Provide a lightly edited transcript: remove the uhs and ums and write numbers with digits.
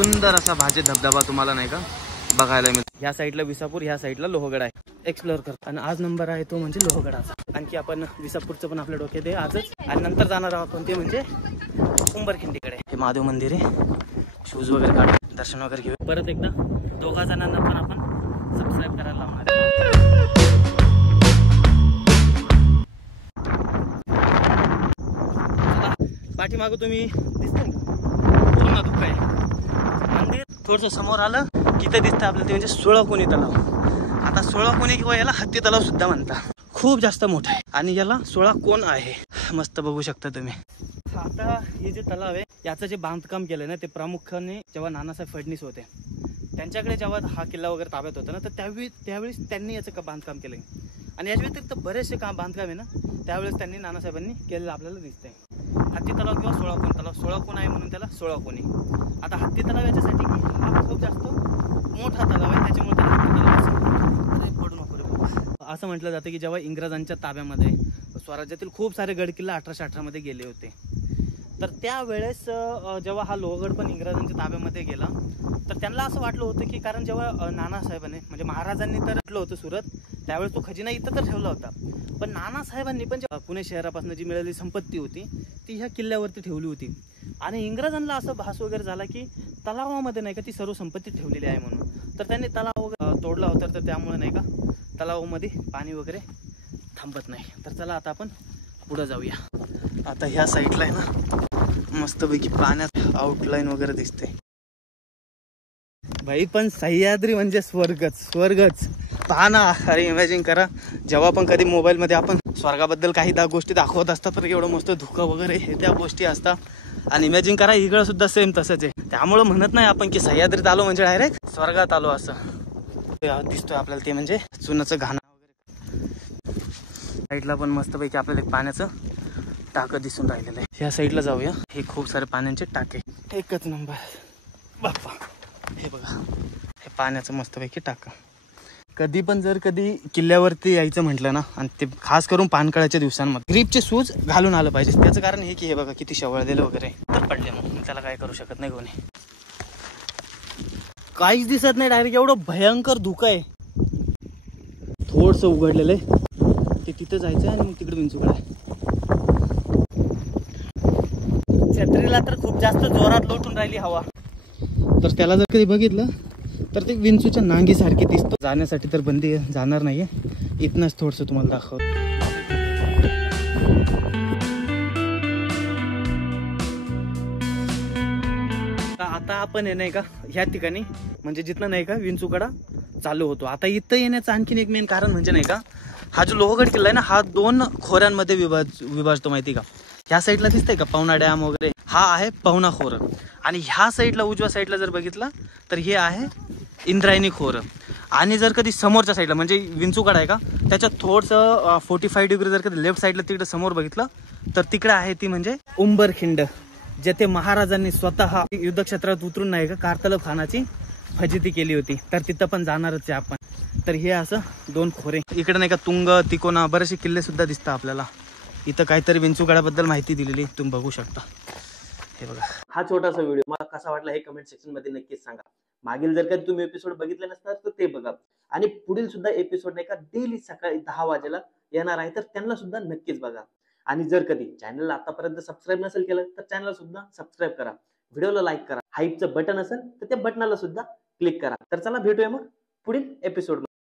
सुंदर असा भाजे धबधबा तुम्हाला नाही का बघायला मिळतो। ह्या साईडला विसापूर, ह्या साईडला लोहगड आहे। एक्सप्लोर कर आणि आज नंबर आहे तो म्हणजे लोहगडाचा। आणखी आपण विसापूरचं पण आपल्या डोक्यात आहे आजच, आणि नंतर जाणार आहोत कोणते म्हणजे उंबरखिंडीकडे। हे महादेव मंदिर आहे, शूज वगैरे काढून दर्शन वगैरे घेऊ। परत एकदा दोघा जणांना पण आपण सबस्क्राईब करायला लावणार आहे। पाठीमागं तुम्ही दिसतंय पूर्ण धुकं आहे। मंदिर थोडंसं समोर आलं की ते दिसतं आपल्याला ते म्हणजे 16 कोणी तलाव। आता 16 कोणी किंवा याला हत्ती तलाव सुद्धा म्हणतात। खूप जास्त मोठा आहे आणि याला 16 कोण आहे, मस्त बघू शकता तुम्ही। आता हे जे तलाव आहे याचं जे बांधकाम केलंय ना ते प्रामुख्याने जेव्हा नानासाहेब फडणवीस होते त्यांच्याकडे जेव्हा हा किल्ला वगैरे ताब्यात होता ना, तर त्यावेळेस त्यांनी याचं बांधकाम केलंय। आणि याच्या व्यतिरिक्त बरेचसे बांधकाम आहे ना त्यावेळेस त्यांनी नानासाहेबांनी केलेलं आपल्याला दिसतंय। हत्ती तलाव किंवा 16 कोण तलाव, 16 कोण आहे म्हणून त्याला 16 कोणी। आता हत्ती तलाव याच्यासाठी की हा खूप जास्त मोठा तलाव आहे त्याच्यामुळे त्याला हत्ती तलाव पडू नको रे बाबा असं म्हटलं जातं की जेव्हा इंग्रजांच्या ताब्यामध्ये स्वराज्यातील खूप सारे गड किल्ले 1818 मध्ये गेले होते, तर त्यावेळेस जेव्हा हा लोहगड पण इंग्रजांच्या ताब्यामध्ये गेला तर त्यांना असं वाटलं होतं की कारण जेव्हा नानासाहेबांनी म्हणजे महाराजांनी तर ठेवलं होतं सुरत, त्यावेळेस तो खजिना इथं तर ठेवला होता, पण नानासाहेबांनी पण पुणे शहरापासून जी मिळालेली संपत्ती होती ती ह्या किल्ल्यावरती ठेवली होती। आणि इंग्रजांना असं भास वगैरे झाला की तलावामध्ये नाही का ती सर्व संपत्ती ठेवलेली आहे म्हणून, तर त्यांनी तलाव वगैरे तोडला होता, तर त्यामुळे नाही का तलावामध्ये पाणी वगैरे थांबत नाही। तर चला आता आपण पुढे जाऊया। आता ह्या साईडला आहे ना मस्तपैकी पाण्यात आउटलाईन वगैरे दिसते भाई, पण सह्याद्री म्हणजे स्वर्गच पहा ना। अरे इमॅजिन करा जेव्हा पण कधी मोबाईल मध्ये आपण स्वर्गाबद्दल काही गोष्टी दाखवत असतात तर एवढं मस्त धुकं वगैरे हे त्या गोष्टी असतात, आणि इमॅजिन करा इकडं सुद्धा सेम तसंच आहे। त्यामुळे म्हणत नाही आपण की सह्याद्रीत आलो म्हणजे डायरेक्ट स्वर्गात आलो असं दिसतोय आपल्याला। ते म्हणजे चुनाचं घाणा वगैरे। साईडला पण मस्तपैकी आपल्याला एक पाण्याचं टाकं दिसून राहिलेलं आहे। ह्या साईडला जाऊया, हे खूप सारे पाण्याचे टाके, एकच नंबर बाप्पा। हे बघा हे पाण्याचं मस्तपैकी टाकं। कधी पण जर कधी किल्ल्यावरती यायचं म्हटलं ना, आणि ते खास करून पानकळ्याच्या दिवसांमध्ये ग्रीपचे शूज घालून आलं पाहिजे। त्याचं कारण हे की हे बघा किती शेवळलेलं वगैरे तर पडले, मग त्याला काय करू शकत नाही कोणी, काहीच दिसत नाही डायरेक्ट एवढं भयंकर धुकं आहे। थोडस उघडलेलं आहे ते तिथं जायचं आणि मग तिकडे विंचूकडे आहे। छत्रीला तर खूप जास्त जोरात लोटून राहिली हवा, तर त्याला जर कधी बघितलं तर ते विंचूच्या नांगीसारखे दिसतो। जाण्यासाठी तर बंदी जाणार नाहीये, इथनच थोडस तुम्हाला दाखवतो। आता आपण हे नाही का ह्या ठिकाणी म्हणजे जिथनं नाही का विंचूकडा चालू होतो। आता इथं येण्याचं आणखीन एक मेन कारण म्हणजे नाही का हा जो लोहगड किल्ला आहे ना हा 2 खोऱ्यांमध्ये विभाजतो माहिती का। ह्या साईडला दिसतंय का पवना डॅम वगैरे, हा आहे पवना खोरं, आणि ह्या साईडला उजव्या साईडला जर बघितलं तर हे आहे इंद्रायणी खोरं। आणि जर कधी समोरच्या साईडला म्हणजे विंचूकडा आहे का त्याच्यात थोडंसं 45 डिग्री जर कधी लेफ्ट साईडला तिकडे समोर बघितलं तर तिकडे आहे ती म्हणजे उंबरखिंड, जेथे महाराजांनी स्वतः युद्धक्षेत्रात उतरून नाही का कारतलब खानाची फजिती केली होती। तर तिथं पण जाणारच आहे आपण। तर हे असं 2 खोरे, इकडे नाही का तुंग तिकोना बरेचसे किल्ले सुद्धा दिसतात आपल्याला। इथं काहीतरी विंचूगडाबद्दल माहिती दिलेली तुम्ही बघू शकता। हे बघा हा छोटासा व्हिडिओ मला कसा वाटला हे कमेंट सेक्शन मध्ये नक्कीच सांगा। मागील जर कधी तुम्ही एपिसोड बघितले नसतात तर ते बघा, आणि पुढील सुद्धा एपिसोड नाही का डेली सकाळी 10 वाजेला येणार आहे, तर त्यांना सुद्धा नक्कीच बघा। आणि जर कधी चॅनलला आतापर्यंत सबस्क्राईब नसेल केलं तर चॅनलला सुद्धा सबस्क्राईब करा, व्हिडिओला लाईक करा, हाईपचं बटन असेल तर त्या बटनाला सुद्धा क्लिक करा। तर चला भेटूया मग पुढील एपिसोड।